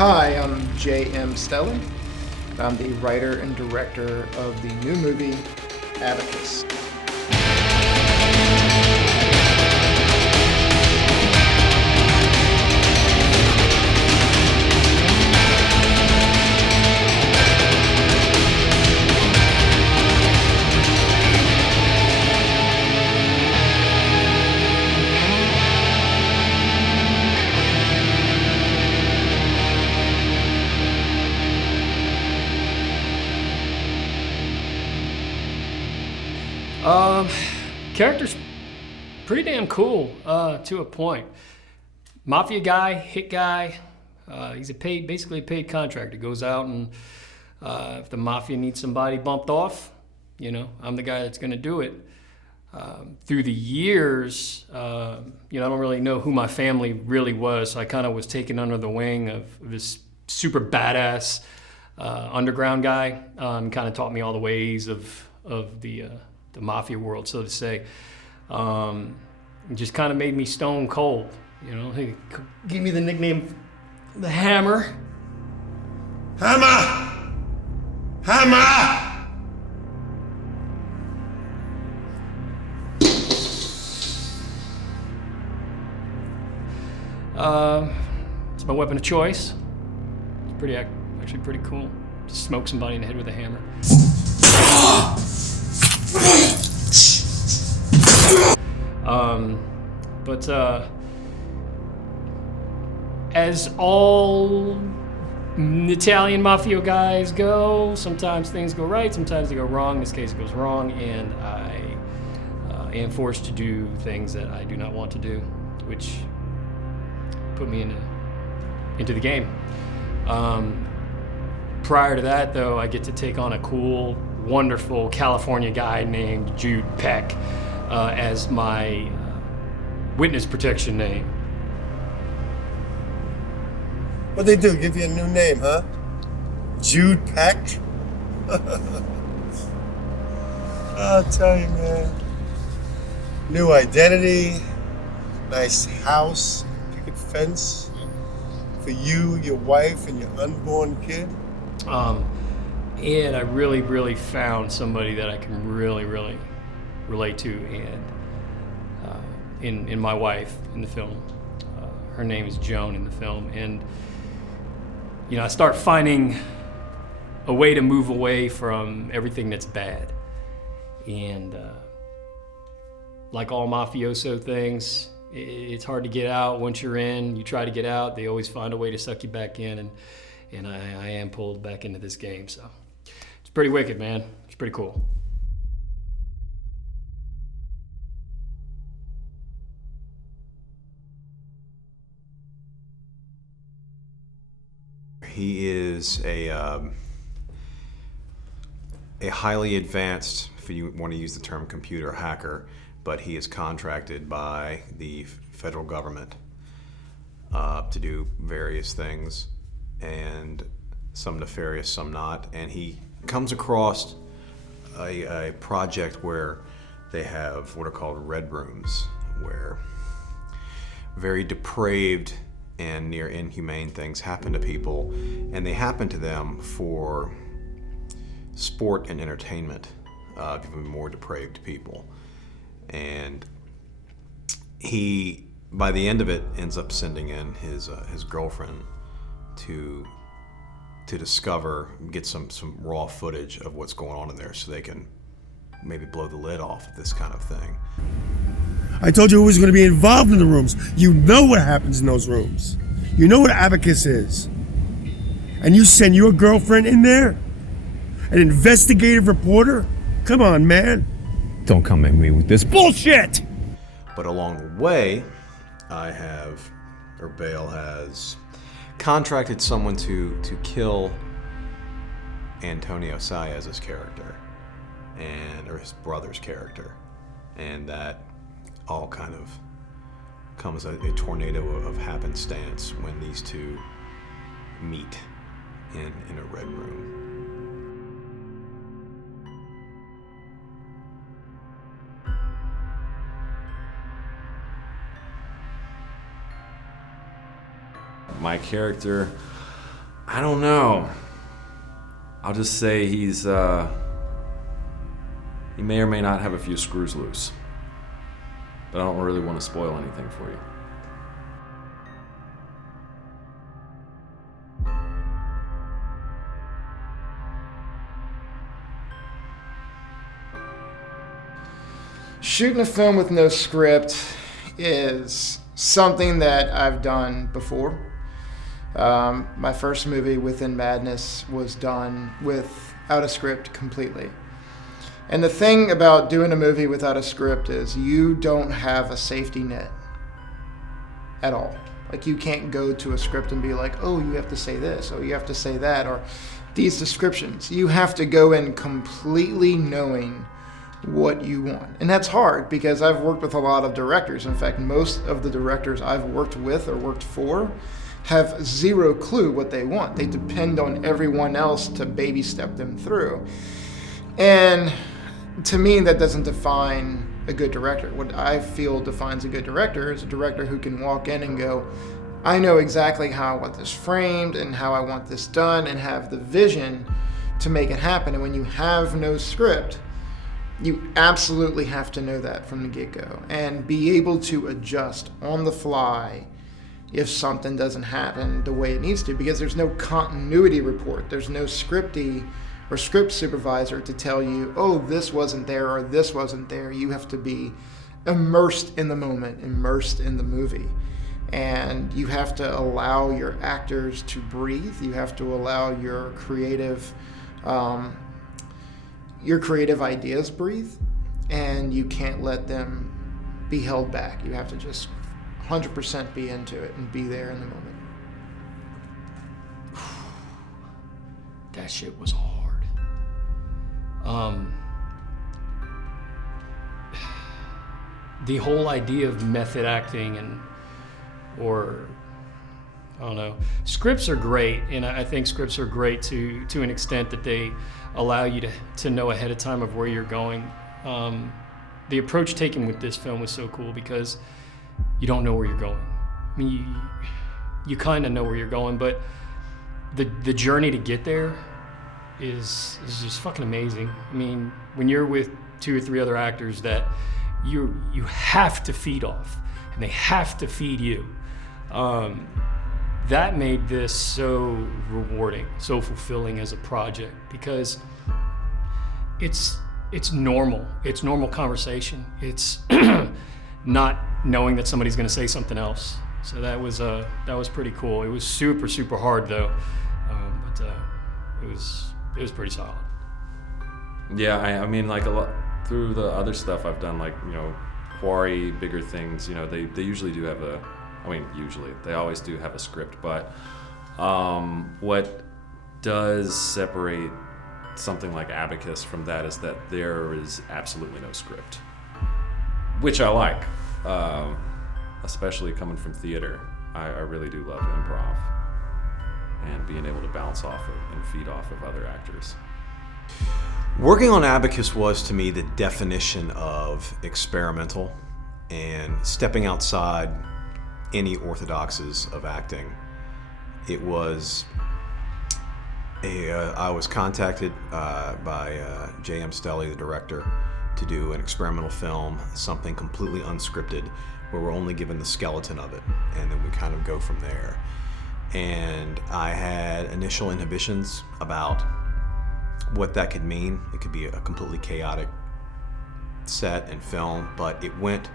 Hi, I'm J.M. Stelly. I'm the writer and director of the new movie, Abacus. Character's pretty damn cool to a point. Mafia guy, hit guy. He's basically a paid contractor. Goes out and if the mafia needs somebody bumped off, I'm the guy that's going to do it. Through the years, I don't really know who my family really was, so I kind of was taken under the wing of this super badass underground guy. Kind of taught me all the ways of the mafia world, so to say. It just kind of made me stone cold. He gave me the nickname, the Hammer. Hammer! Hammer! It's my weapon of choice. It's actually pretty cool. Just smoke somebody in the head with a hammer. But as all Italian mafia guys go, sometimes things go right, sometimes they go wrong. In this case, it goes wrong, and I am forced to do things that I do not want to do, which put me into the game. Prior to that, though, I get to take on a cool, wonderful California guy named Jude Peck as my witness protection name. What'd they do? Give you a new name, huh? Jude Peck? I'll tell you, man. New identity, nice house, picket fence for you, your wife, and your unborn kid. And I really, really found somebody that I can really, really relate to, and in my wife in the film. Her name is Joan in the film, and I start finding a way to move away from everything that's bad. And like all mafioso things, it's hard to get out. Once you're in, you try to get out, they always find a way to suck you back in, and I am pulled back into this game. So it's pretty wicked, man. It's pretty cool. He is a highly advanced, if you want to use the term computer hacker, but he is contracted by the federal government to do various things, and some nefarious, some not. And he comes across a project where they have what are called red rooms, where very depraved and near inhumane things happen to people, and they happen to them for sport and entertainment of even more depraved people. And he, by the end of it, ends up sending in his girlfriend to discover, get some raw footage of what's going on in there, so they can maybe blow the lid off of this kind of thing. I told you who was going to be involved in the rooms. You know what happens in those rooms. You know what Abacus is. And you send your girlfriend in there? An investigative reporter? Come on, man. Don't come at me with this bullshit! But along the way, Bale has contracted someone to kill Antonio Saez's character, or his brother's character. And that all kind of comes a tornado of happenstance when these two meet in a red room. My character I don't know. I'll just say he may or may not have a few screws loose. But I don't really want to spoil anything for you. Shooting a film with no script is something that I've done before. My first movie, Within Madness, was done without a script completely. And the thing about doing a movie without a script is you don't have a safety net at all. Like, you can't go to a script and be like, oh, you have to say this, oh, you have to say that, or these descriptions. You have to go in completely knowing what you want. And that's hard because I've worked with a lot of directors. In fact, most of the directors I've worked with or worked for have zero clue what they want. They depend on everyone else to baby step them through. And to me, that doesn't define a good director. What I feel defines a good director is a director who can walk in and go, I know exactly how I want this framed and how I want this done, and have the vision to make it happen. And when you have no script, you absolutely have to know that from the get-go and be able to adjust on the fly if something doesn't happen the way it needs to, because there's no continuity report. There's no scripty or script supervisor to tell you, oh, this wasn't there or this wasn't there. You have to be immersed in the moment, immersed in the movie. And you have to allow your actors to breathe. You have to allow your creative ideas breathe, and you can't let them be held back. You have to just 100% be into it and be there in the moment. That shit was hard. The whole idea of method acting or I don't know. Scripts are great, and I think scripts are great to an extent that they allow you to know ahead of time of where you're going. The approach taken with this film was so cool because you don't know where you're going. I mean, you kind of know where you're going, but the journey to get there is just fucking amazing. I mean, when you're with 2 or 3 other actors that you have to feed off, and they have to feed you. That made this so rewarding, so fulfilling as a project, because it's normal. It's normal conversation. It's not knowing that somebody's going to say something else. So that was pretty cool. It was super, super hard though, but it was pretty solid. Yeah, I mean, like a lot through the other stuff I've done, like, you know, Quarry, bigger things, you know, they usually do have they always do have a script, but what does separate something like Abacus from that is that there is absolutely no script, which I like, especially coming from theater. I really do love improv and being able to bounce off of and feed off of other actors. Working on Abacus was, to me, the definition of experimental and stepping outside any orthodoxies of acting. It was I was contacted by J.M. Stelly, the director, to do an experimental film, something completely unscripted, where we're only given the skeleton of it, and then we kind of go from there. And I had initial inhibitions about what that could mean. It could be a completely chaotic set and film, but it went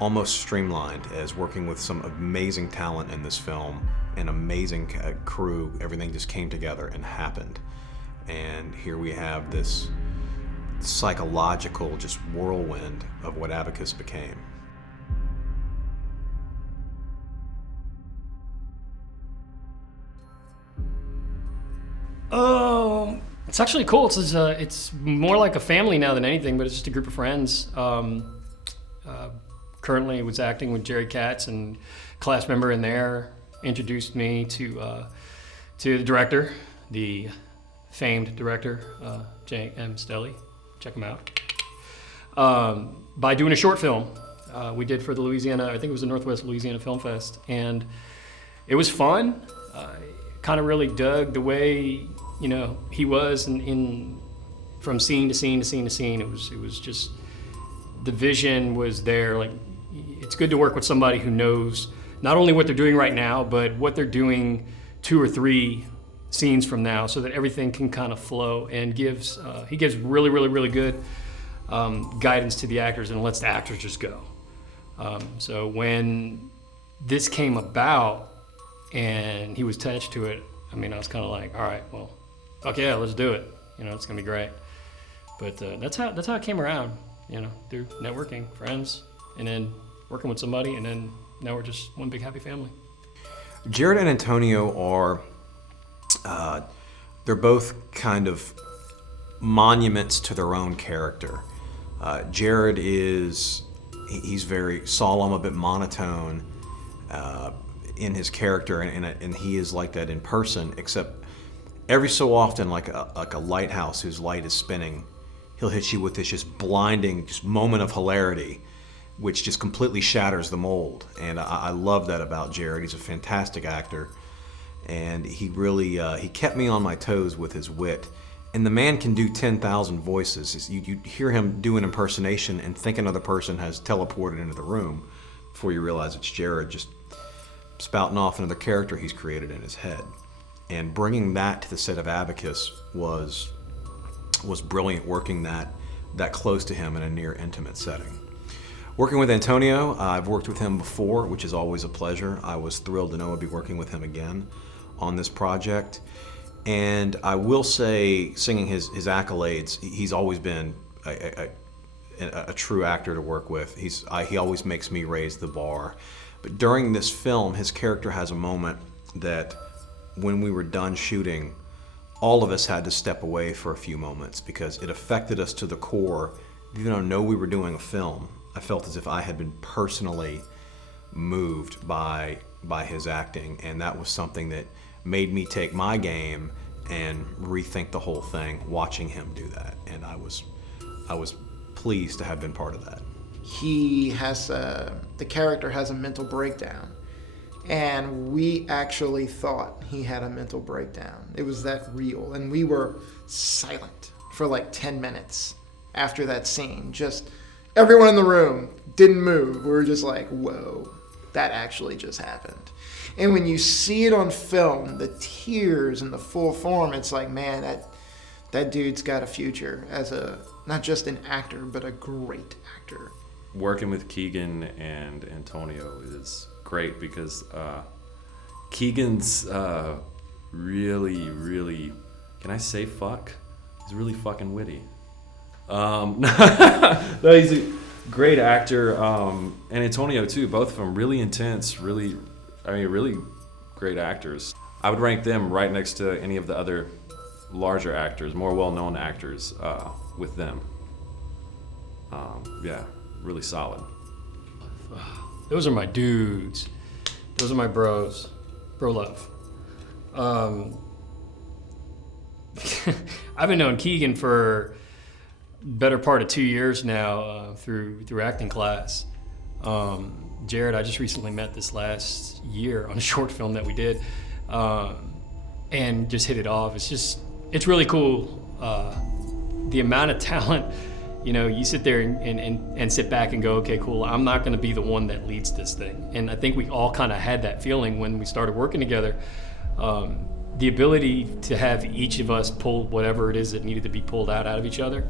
almost streamlined as working with some amazing talent in this film, an amazing crew. Everything just came together and happened. And here we have this psychological just whirlwind of what Abacus became. It's actually cool. It's more like a family now than anything, but it's just a group of friends. Currently was acting with Jerry Katz, and class member in there introduced me to the director, the famed director, J.M. Stelly. Check him out. By doing a short film we did for the Louisiana, I think it was the Northwest Louisiana Film Fest, and it was fun. kind of really dug the way, you know, he was in from scene to scene to scene to scene. It was just, the vision was there. Like, it's good to work with somebody who knows not only what they're doing right now, but what they're doing 2 or 3 scenes from now, so that everything can kind of flow, and he gives really, really, really good guidance to the actors and lets the actors just go. So when this came about and he was attached to it, I mean, I was kind of like, all right, well, fuck yeah, let's do it. You know, it's gonna be great. But that's how it came around, you know, through networking, friends, and then working with somebody, and then now we're just one big happy family. Jared and Antonio are, they're both kind of monuments to their own character. Jared he's very solemn, a bit monotone in his character, and he is like that in person, except every so often, like a lighthouse whose light is spinning, he'll hit you with this just blinding moment of hilarity, which just completely shatters the mold. And I love that about Jared. He's a fantastic actor, and he really he kept me on my toes with his wit. And the man can do 10,000 voices. You hear him do an impersonation and think another person has teleported into the room before you realize it's Jared just spouting off another character he's created in his head. And bringing that to the set of Abacus was brilliant, working that close to him in a near intimate setting. Working with Antonio, I've worked with him before, which is always a pleasure. I was thrilled to know I'd be working with him again on this project. And I will say, singing his accolades, he's always been a true actor to work with. He always makes me raise the bar. But during this film, his character has a moment that when we were done shooting, all of us had to step away for a few moments because it affected us to the core. Even though I know we were doing a film, I felt as if I had been personally moved by his acting, and that was something that made me take my game and rethink the whole thing watching him do that. And I was pleased to have been part of that. The character has a mental breakdown, and we actually thought he had a mental breakdown. It was that real, and we were silent for like 10 minutes after that scene. Just everyone in the room didn't move. We were just like, whoa, that actually just happened. And when you see it on film, the tears in the full form, it's like, man, that dude's got a future as not just an actor, but a great actor. Working with Keegan and Antonio is great because Keegan's really, really, can I say fuck? He's really fucking witty. No, he's a great actor, and Antonio too, both of them really intense, really great actors. I would rank them right next to any of the other larger actors, more well-known actors with them. Yeah, really solid. Those are my dudes. Those are my bros. Bro love. I've been knowing Keegan for better part of 2 years now through acting class. Jared, I just recently met this last year on a short film that we did, and just hit it off. It's really cool. The amount of talent, you know, you sit there and sit back and go, okay, cool, I'm not gonna be the one that leads this thing. And I think we all kind of had that feeling when we started working together. The ability to have each of us pull whatever it is that needed to be pulled out of each other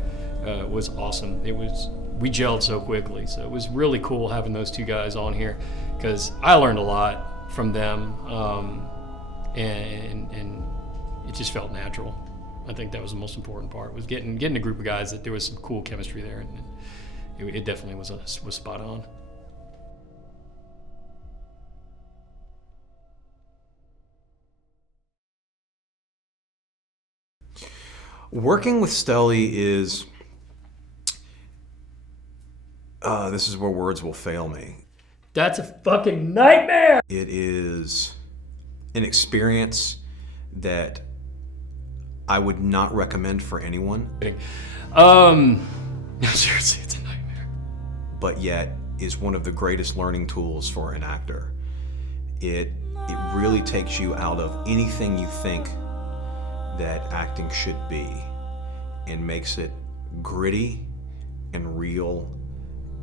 was awesome. We gelled so quickly, so it was really cool having those two guys on here because I learned a lot from them, and it just felt natural. I think that was the most important part, was getting a group of guys that there was some cool chemistry there, and it definitely was spot on. Working with Stelly is, this is where words will fail me. That's a fucking nightmare! It is an experience that I would not recommend for anyone. No, seriously, it's a nightmare. But yet is one of the greatest learning tools for an actor. it really takes you out of anything you think that acting should be and makes it gritty and real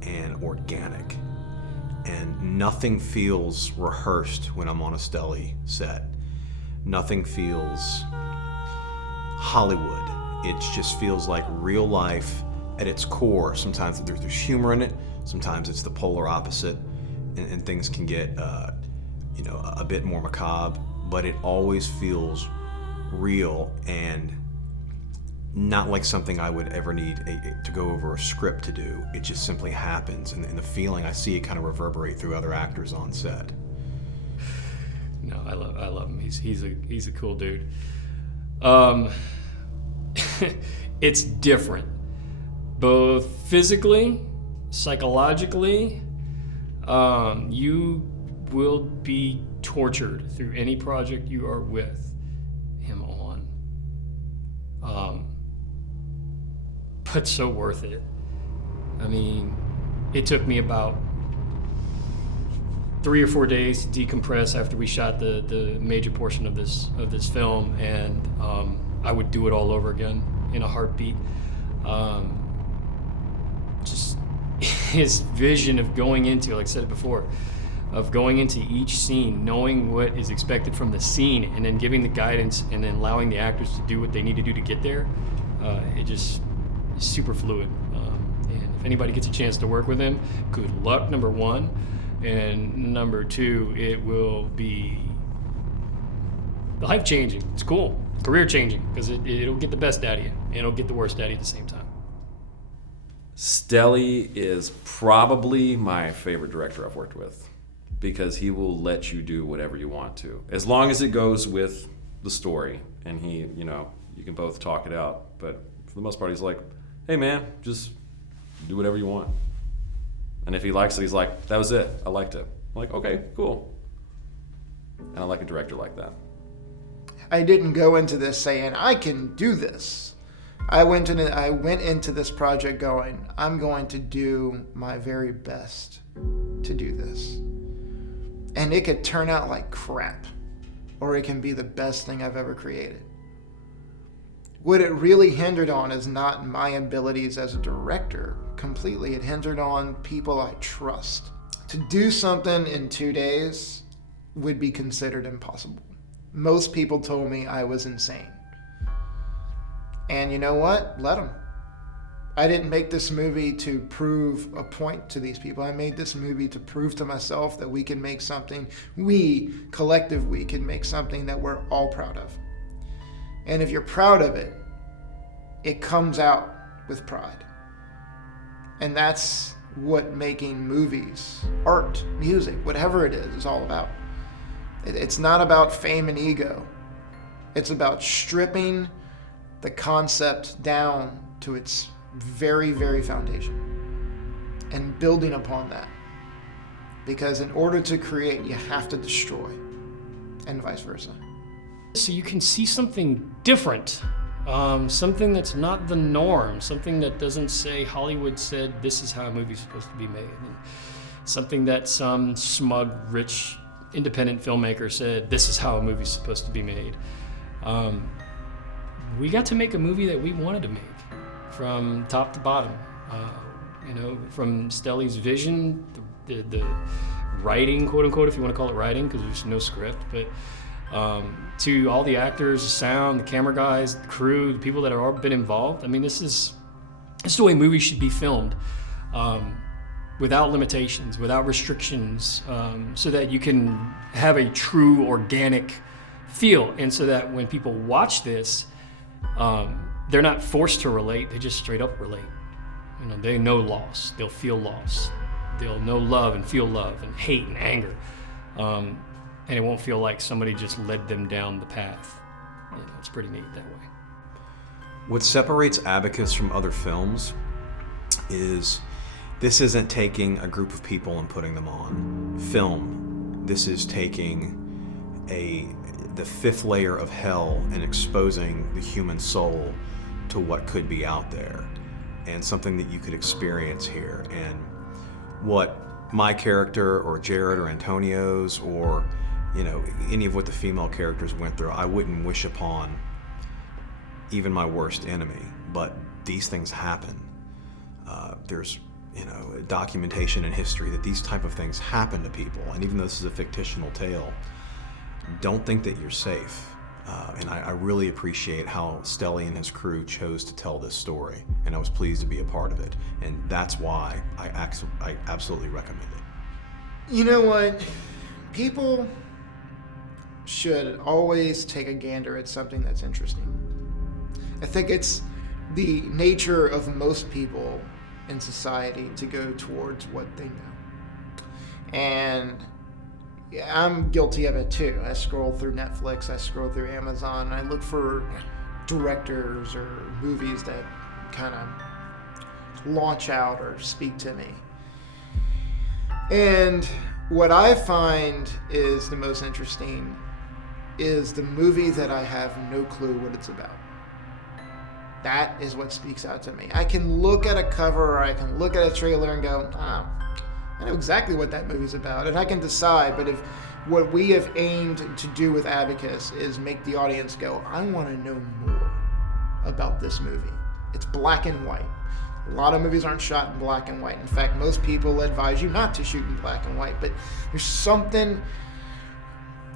and organic. And nothing feels rehearsed when I'm on a Stelly set. Nothing feels Hollywood. It just feels like real life at its core. Sometimes there's humor in it, sometimes it's the polar opposite, and things can get a bit more macabre, but it always feels real and not like something I would ever need to go over a script to do. It just simply happens, and the feeling, I see it kind of reverberate through other actors on set. No, I love him. He's a cool dude. It's different, both physically, psychologically. You will be tortured through any project you are with him on. But so worth it. I mean, it took me about 3 or 4 days to decompress after we shot the major portion of this film, and I would do it all over again in a heartbeat. Just his vision of going into, like I said it before, of going into each scene, knowing what is expected from the scene, and then giving the guidance, and then allowing the actors to do what they need to do to get there. It just is super fluid. And if anybody gets a chance to work with him, good luck, number one. And number two, it will be life-changing. It's cool. Career-changing, because it'll get the best out of you, and it'll get the worst out of you at the same time. Stelly is probably my favorite director I've worked with, because he will let you do whatever you want to, as long as it goes with the story, and you can both talk it out. But for the most part, he's like, hey man, just do whatever you want. And if he likes it, he's like, that was it, I liked it. I'm like, okay, cool. And I like a director like that. I didn't go into this saying, I can do this. I went into this project going, I'm going to do my very best to do this. And it could turn out like crap, or it can be the best thing I've ever created. What it really hindered on is not my abilities as a director completely. It hindered on people I trust. To do something in 2 days would be considered impossible. Most people told me I was insane. And you know what? Let them. I didn't make this movie to prove a point to these people. I made this movie to prove to myself that we can make something, we can make something that we're all proud of. And if you're proud of it, it comes out with pride. And that's what making movies, art, music, whatever it is all about. It's not about fame and ego. It's about stripping the concept down to its very, very foundation and building upon that. Because in order to create, you have to destroy, and vice versa. So you can see something different, something that's not the norm, something that doesn't say Hollywood said this is how a movie's supposed to be made, and something that some smug, rich, independent filmmaker said this is how a movie's supposed to be made. We got to make a movie that we wanted to make from top to bottom. From Stelly's vision, the writing, quote unquote, if you want to call it writing, because there's no script, but to all the actors, the sound, the camera guys, the crew, the people that have all been involved. I mean, this is the way movies should be filmed, without limitations, without restrictions, so that you can have a true organic feel, and so that when people watch this, they're not forced to relate, they just straight up relate. They know loss, they'll feel loss. They'll know love and feel love and hate and anger. And it won't feel like somebody just led them down the path. It's pretty neat that way. What separates Abacus from other films is this isn't taking a group of people and putting them on film. This is taking the fifth layer of hell and exposing the human soul to what could be out there, and something that you could experience here. And what my character or Jared or Antonio's or any of what the female characters went through, I wouldn't wish upon even my worst enemy. But these things happen. There's documentation in history that these type of things happen to people. And even though this is a fictional tale, don't think that you're safe. And I really appreciate how Stelly and his crew chose to tell this story, and I was pleased to be a part of it. And that's why I absolutely recommend it. You know what? People should always take a gander at something that's interesting. I think it's the nature of most people in society to go towards what they know. And I'm guilty of it too. I scroll through Netflix, I scroll through Amazon, and I look for directors or movies that kind of launch out or speak to me. And what I find is the most interesting is the movie that I have no clue what it's about. That is what speaks out to me. I can look at a cover or I can look at a trailer and go, I know exactly what that movie's about, and I can decide. But if what we have aimed to do with Abacus is make the audience go, I want to know more about this movie. It's black and white. A lot of movies aren't shot in black and white. In fact, most people advise you not to shoot in black and white, but there's something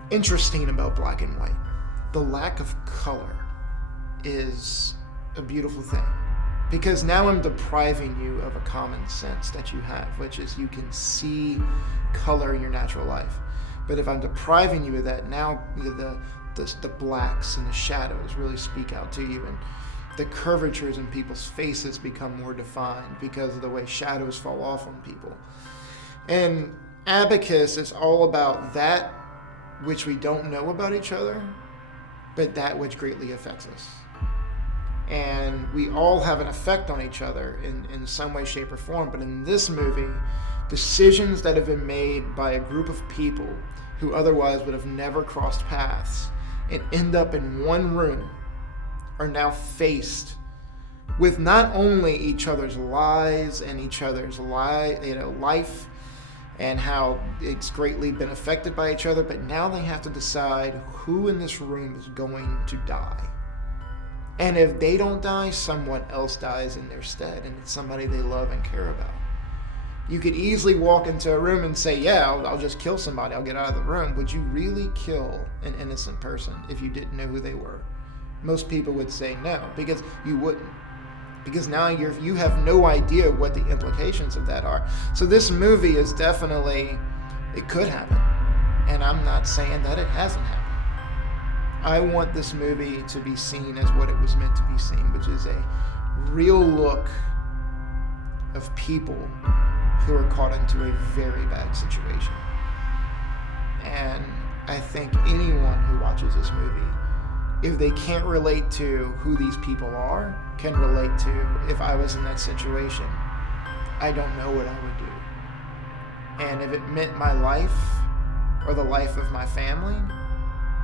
interesting about black and white. The lack of color is a beautiful thing, because now I'm depriving you of a common sense that you have, which is you can see color in your natural life. But if I'm depriving you of that, now the blacks and the shadows really speak out to you, and the curvatures in people's faces become more defined because of the way shadows fall off on people. And Abacus is all about that which we don't know about each other, but that which greatly affects us. And we all have an effect on each other in some way, shape, or form. But in this movie, decisions that have been made by a group of people who otherwise would have never crossed paths and end up in one room are now faced with not only each other's lies and each other's life and how it's greatly been affected by each other, but now they have to decide who in this room is going to die. And if they don't die, someone else dies in their stead, and it's somebody they love and care about. You could easily walk into a room and say, yeah, I'll just kill somebody, I'll get out of the room. Would you really kill an innocent person if you didn't know who they were? Most people would say no, because you wouldn't. Because now you have no idea what the implications of that are. So this movie is definitely, it could happen. And I'm not saying that it hasn't happened. I want this movie to be seen as what it was meant to be seen, which is a real look of people who are caught into a very bad situation. And I think anyone who watches this movie, if they can't relate to who these people are, can relate to, if I was in that situation, I don't know what I would do. And if it meant my life or the life of my family,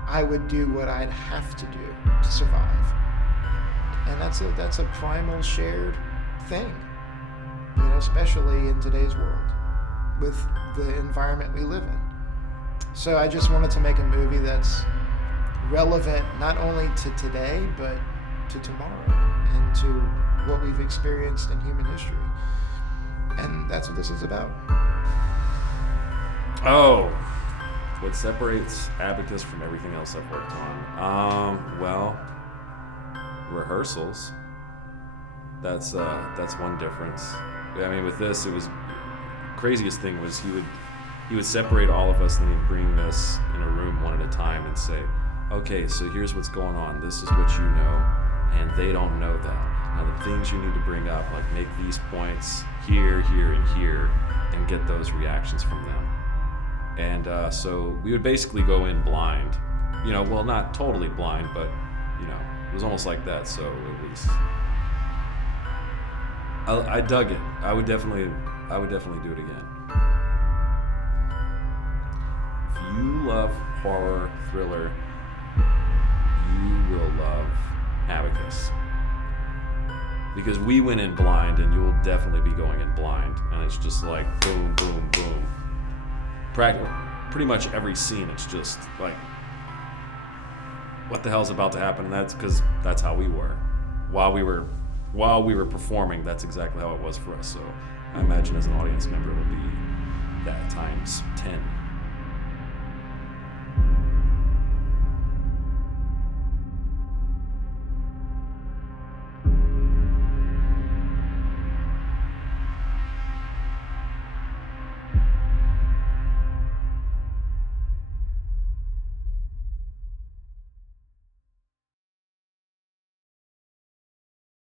I would do what I'd have to do to survive. And that's a primal shared thing, especially in today's world with the environment we live in. So I just wanted to make a movie that's relevant not only to today, but to tomorrow and to what we've experienced in human history. And that's what this is about. Oh, what separates Abacus from everything else I've worked on? Well, rehearsals. That's one difference. I mean, with this, it was craziest thing was he would separate all of us, and then he'd bring us in a room one at a time and say, okay, so here's what's going on. This is what you know, and they don't know that. Now the things you need to bring up, like make these points here, here, and here, and get those reactions from them. And so we would basically go in blind. Well, not totally blind, but it was almost like that. So it was. I dug it. I would definitely do it again. If you love horror, thriller, you will love Abacus. Because we went in blind, and you'll definitely be going in blind. And it's just like boom, boom, boom. pretty much every scene, it's just like, what the hell's about to happen? And that's because that's how we were. While we were performing, that's exactly how it was for us. So I imagine as an audience member, it'll be that times 10.